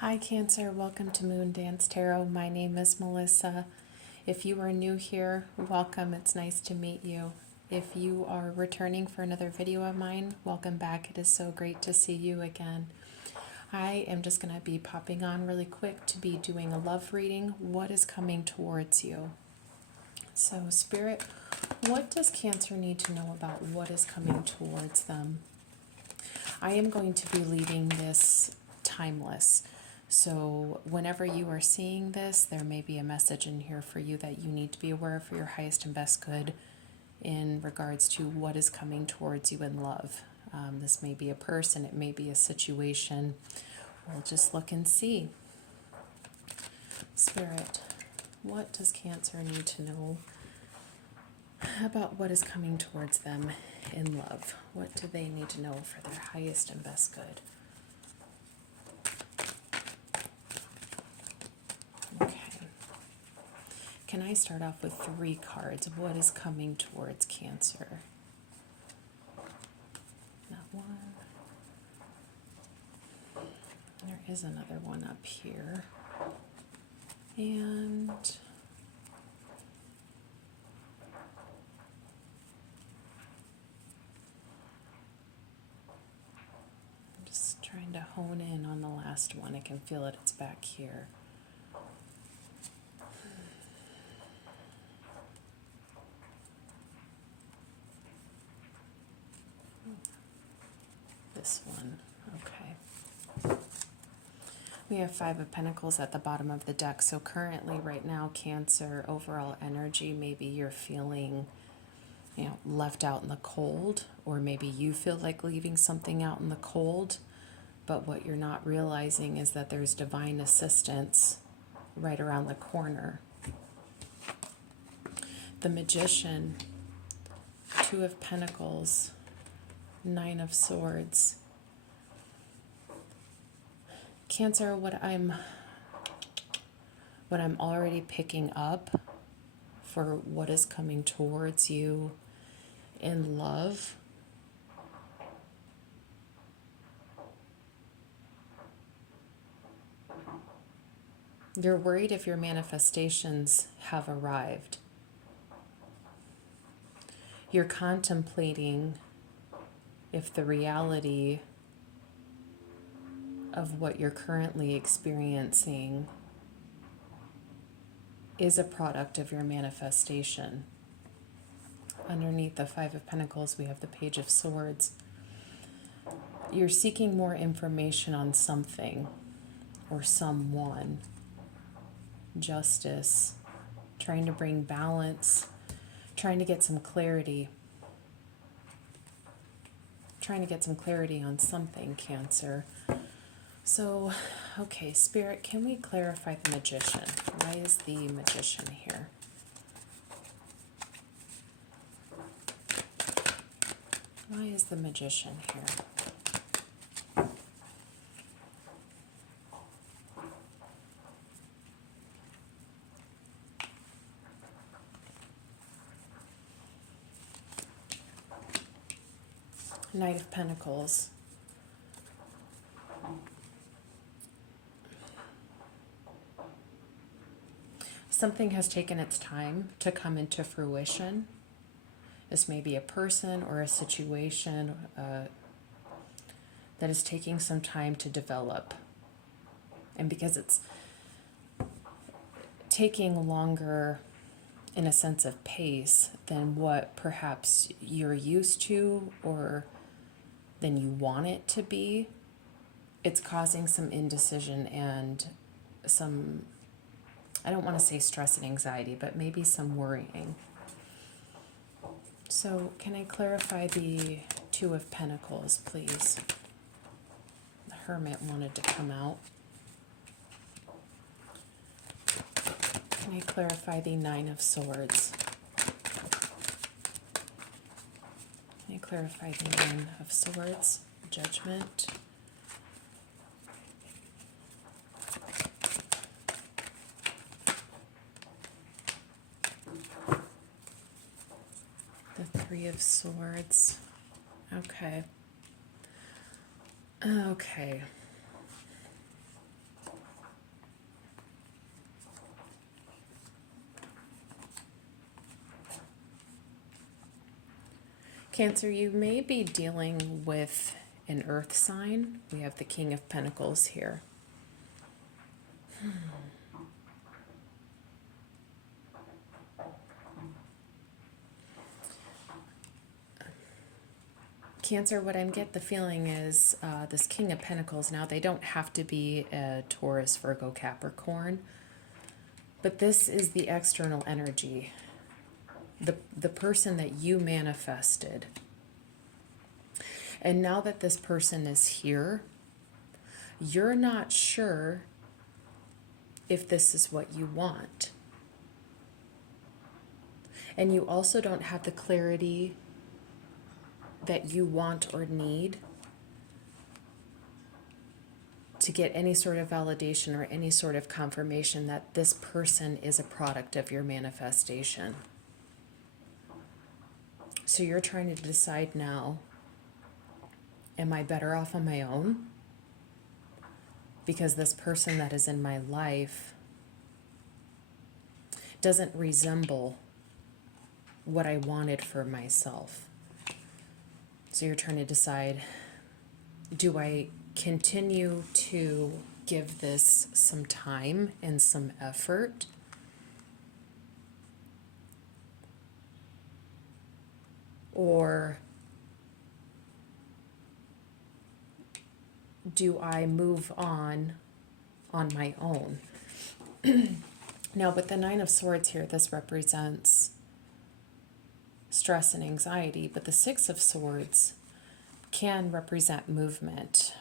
Hi Cancer, welcome to Moondance Tarot. My name is Melissa. If you are new here, welcome. It's nice to meet you. If you are returning for another video of mine, welcome back. It is so great to see you again. I am just going to be popping on really quick to be doing a love reading. What is coming towards you? So Spirit, what does Cancer need to know about what is coming towards them? I am going to be leaving this timeless. So whenever you are seeing this, there may be a message in here for you that you need to be aware of for your highest and best good in regards to what is coming towards you in love. This may be a person, it may be a situation. We'll just look and see. Spirit, what does Cancer need to know about what is coming towards them in love? What do they need to know for their highest and best good? Okay. Can I start off with 3 cards? What is coming towards Cancer? That one. There is another one up here. And I'm just trying to hone in on the last one. I can feel it, it's back here. This one, okay. We have 5 of Pentacles at the bottom of the deck. So currently, right now, Cancer, overall energy, maybe you're feeling, left out in the cold, or maybe you feel like leaving something out in the cold. But what you're not realizing is that there's divine assistance right around the corner. The Magician, 2 of Pentacles, 9 of Swords. Cancer, what I'm already picking up for what is coming towards you in love, you're worried if your manifestations have arrived. You're contemplating if the reality of what you're currently experiencing is a product of your manifestation. Underneath the 5 of Pentacles, we have the Page of Swords. You're seeking more information on something or someone. Justice, trying to bring balance, trying to get some clarity. Trying to get some clarity on something, Cancer. So, okay, Spirit, can we clarify the Magician? Why is the Magician here? Why is the Magician here? Knight of Pentacles. Something has taken its time to come into fruition. This may be a person or a situation that is taking some time to develop. And because it's taking longer in a sense of pace than what perhaps you're used to or than you want it to be, it's causing some indecision and some, I don't want to say stress and anxiety, but maybe some worrying. So can I clarify the 2 of Pentacles, please? The Hermit wanted to come out. Can I clarify the 9 of Swords? Can I clarify the 9 of Swords? Judgment. The 3 of Swords. Okay. Okay. Cancer, you may be dealing with an earth sign. We have the King of Pentacles here. Cancer, what I'm get the feeling is this King of Pentacles, now they don't have to be a Taurus, Virgo, Capricorn, but this is the external energy, the person that you manifested. And now that this person is here, you're not sure if this is what you want. And you also don't have the clarity that you want or need to get any sort of validation or any sort of confirmation that this person is a product of your manifestation. So you're trying to decide now, am I better off on my own? Because this person that is in my life doesn't resemble what I wanted for myself. So you're trying to decide, do I continue to give this some time and some effort? Or do I move on my own? Now, with the Nine of Swords here, this represents stress and anxiety, but the Six of Swords can represent movement,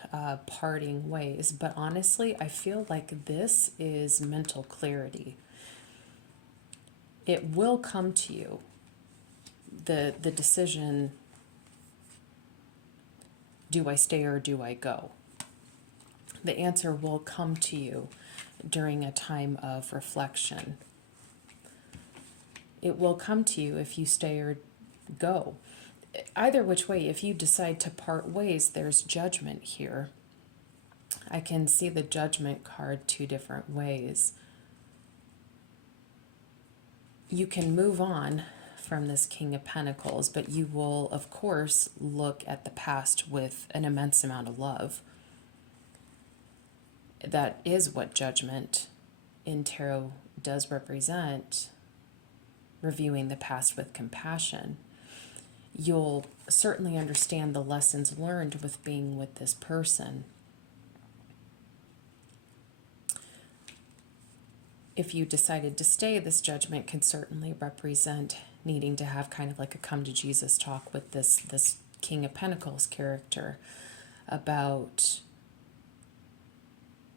parting ways. But honestly, I feel like this is mental clarity. It will come to you, the decision, do I stay or do I go? The answer will come to you during a time of reflection. It will come to you if you stay or go. Either which way, if you decide to part ways, there's judgment here. I can see the Judgment card two different ways. You can move on from this King of Pentacles, but you will, of course, look at the past with an immense amount of love. That is what Judgment in tarot does represent, reviewing the past with compassion. You'll certainly understand the lessons learned with being with this person. If you decided to stay, this Judgment can certainly represent needing to have kind of like a come to Jesus talk with this King of Pentacles character about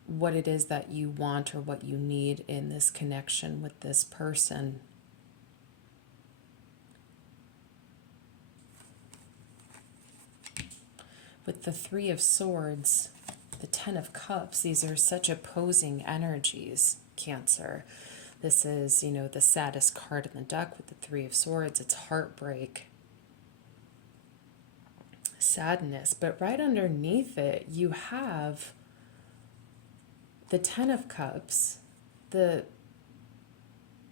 what it is that you want or what you need in this connection with this person. With the Three of Swords, the Ten of Cups, these are such opposing energies, Cancer. This is, the saddest card in the deck with the Three of Swords. It's heartbreak, sadness. But right underneath it, you have the Ten of Cups,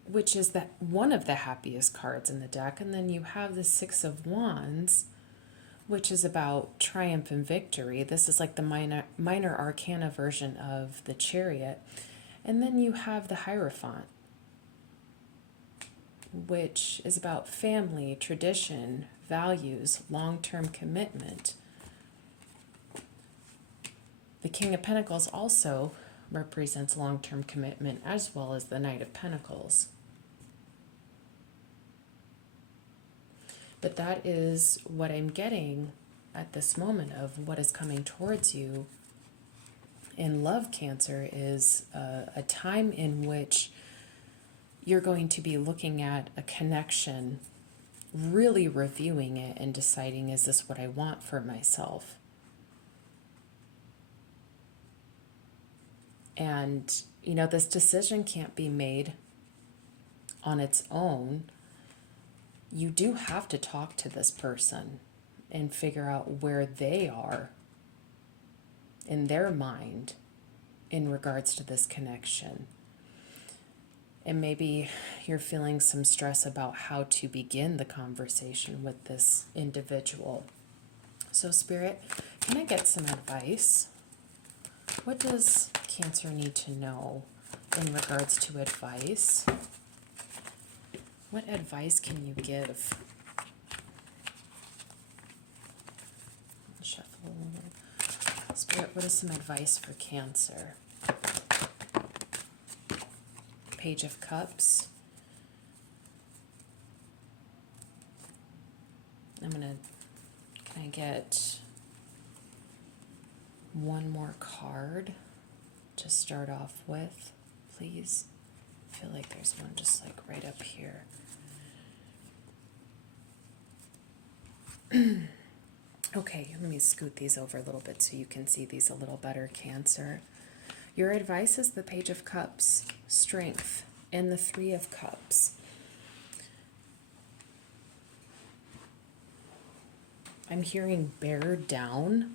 which is one of the happiest cards in the deck. And then you have the Six of Wands, which is about triumph and victory. This is like the minor arcana version of the Chariot. And then you have the Hierophant, which is about family, tradition, values, long-term commitment. The King of Pentacles also represents long-term commitment, as well as the Knight of Pentacles. But that is what I'm getting at this moment of what is coming towards you in love, Cancer, is a time in which you're going to be looking at a connection, really reviewing it and deciding, is this what I want for myself? And, this decision can't be made on its own. You do have to talk to this person and figure out where they are in their mind in regards to this connection. And maybe you're feeling some stress about how to begin the conversation with this individual. So Spirit, can I get some advice? What does Cancer need to know in regards to advice? What advice can you give? Shuffle. Spirit, what is some advice for Cancer? Page of Cups. Can I get one more card to start off with, please? I feel like there's one just like right up here. Okay, let me scoot these over a little bit so you can see these a little better, Cancer. Your advice is the Page of Cups, Strength, and the Three of Cups. I'm hearing bear down.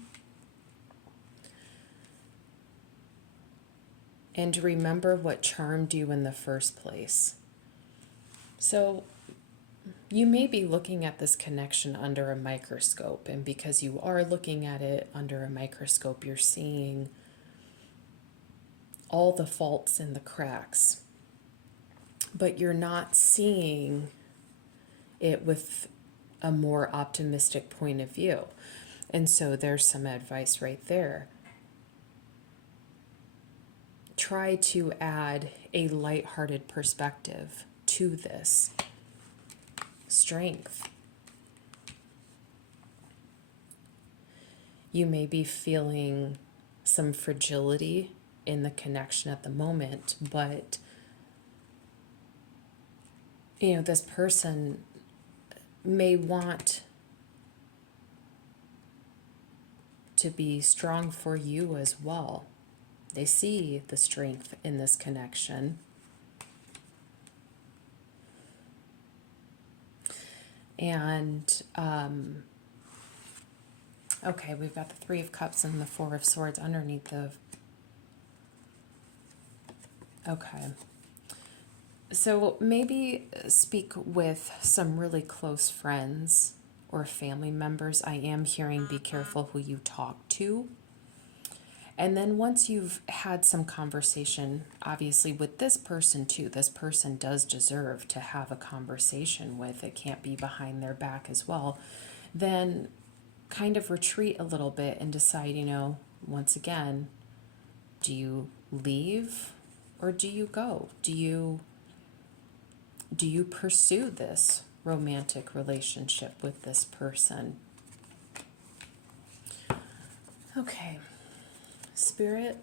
And remember what charmed you in the first place. So you may be looking at this connection under a microscope, and because you are looking at it under a microscope, you're seeing all the faults and the cracks, but you're not seeing it with a more optimistic point of view. And so there's some advice right there. Try to add a lighthearted perspective to this. Strength. You may be feeling some fragility in the connection at the moment, but this person may want to be strong for you as well. They see the strength in this connection. And, okay, we've got the Three of Cups and the Four of Swords underneath the... Okay. So maybe speak with some really close friends or family members. I am hearing be careful who you talk to. And then once you've had some conversation, obviously with this person too, this person does deserve to have a conversation with. It can't be behind their back as well. Then kind of retreat a little bit and decide, once again, do you leave or do you go? Do you pursue this romantic relationship with this person? Okay. Spirit,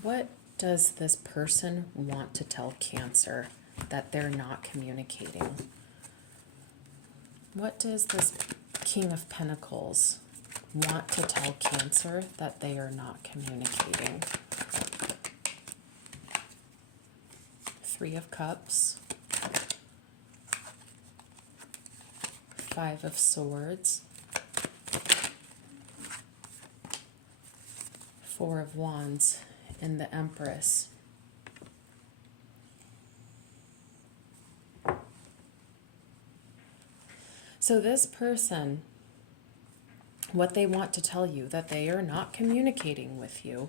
what does this person want to tell Cancer that they're not communicating? What does this King of Pentacles want to tell Cancer that they are not communicating? Three of Cups. Five of Swords. Four of Wands and the Empress. So this person, what they want to tell you, that they are not communicating with you.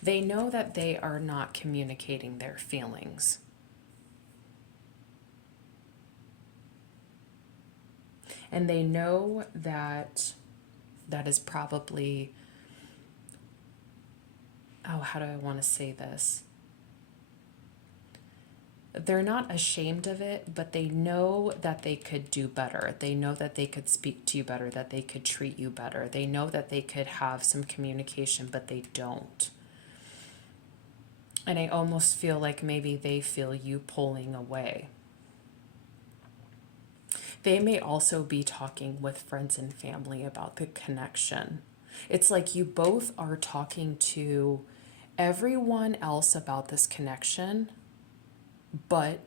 They know that they are not communicating their feelings. And they know that that is probably, how do I want to say this? They're not ashamed of it, but they know that they could do better. They know that they could speak to you better, that they could treat you better. They know that they could have some communication, but they don't. And I almost feel like maybe they feel you pulling away. They may also be talking with friends and family about the connection. It's like you both are talking to everyone else about this connection, but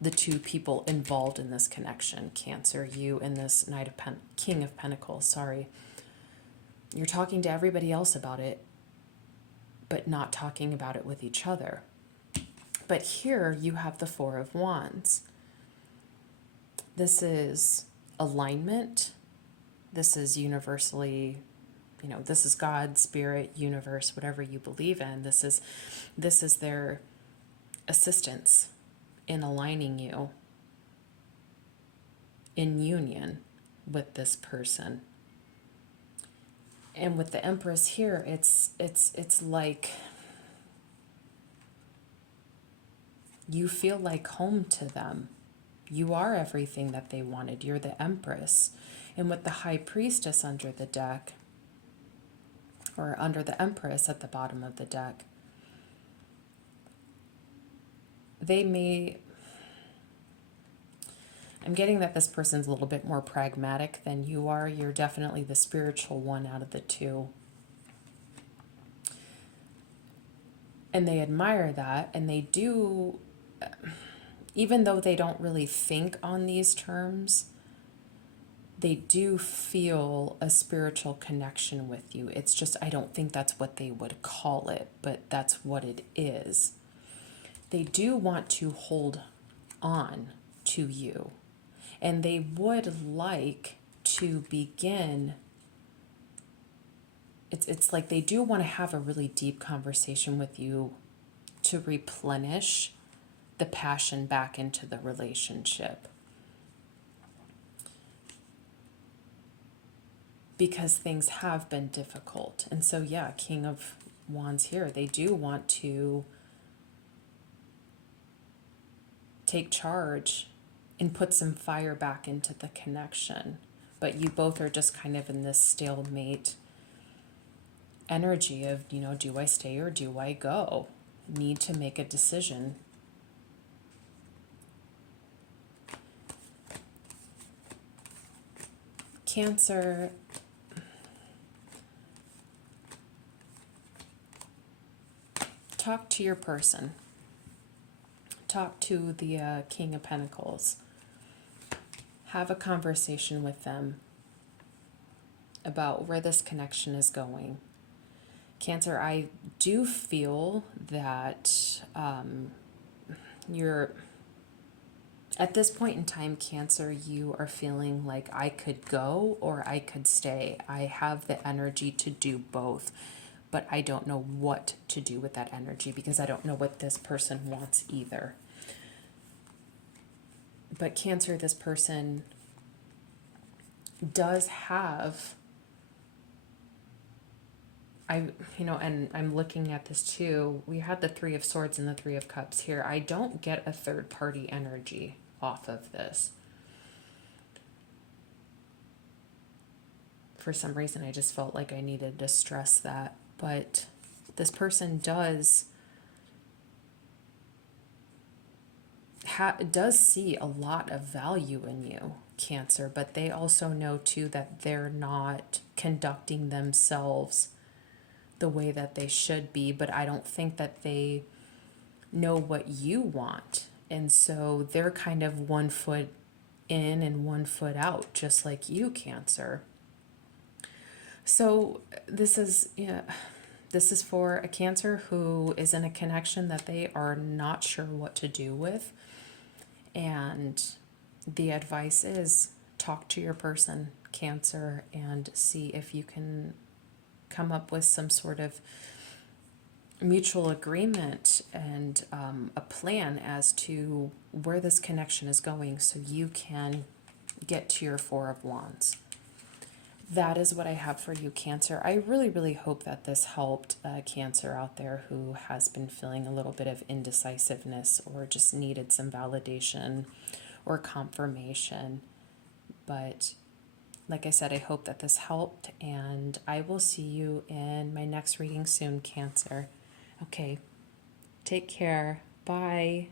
the two people involved in this connection, Cancer, you and this King of Pentacles, sorry. You're talking to everybody else about it, but not talking about it with each other. But here you have the Four of Wands. This is alignment. This is universally, this is God, spirit, universe, whatever you believe in. This is their assistance in aligning you in union with this person. And with the Empress here, it's like you feel like home to them. You are everything that they wanted. You're the Empress. And with the High Priestess under the deck, or under the Empress at the bottom of the deck, I'm getting that this person's a little bit more pragmatic than you are. You're definitely the spiritual one out of the two. And they admire that, and they do, even though they don't really think on these terms, they do feel a spiritual connection with you. It's just, I don't think that's what they would call it, but that's what it is. They do want to hold on to you, and they would like to begin. It's like they do want to have a really deep conversation with you to replenish the passion back into the relationship. Because things have been difficult. And so, yeah, King of Wands here, they do want to take charge and put some fire back into the connection. But you both are just kind of in this stalemate energy of, do I stay or do I go? Need to make a decision. Cancer, talk to your person. Talk to the King of Pentacles. Have a conversation with them about where this connection is going. Cancer, I do feel that you're, at this point in time, Cancer, you are feeling like I could go or I could stay. I have the energy to do both, but I don't know what to do with that energy because I don't know what this person wants either. But Cancer, this person does have, and I'm looking at this too. We had the Three of Swords and the Three of Cups here. I don't get a third party energy off of this. For some reason, I just felt like I needed to stress that. But this person does see a lot of value in you, Cancer, but they also know too that they're not conducting themselves the way that they should be, but I don't think that they know what you want. And so they're kind of 1 foot in and 1 foot out, just like you, Cancer. So this is for a Cancer who is in a connection that they are not sure what to do with. And the advice is talk to your person, Cancer, and see if you can come up with some sort of mutual agreement and a plan as to where this connection is going so you can get to your Four of Wands. That is what I have for you, Cancer. I really, really hope that this helped Cancer out there who has been feeling a little bit of indecisiveness or just needed some validation or confirmation. But like I said, I hope that this helped, and I will see you in my next reading soon, Cancer. Okay, take care. Bye.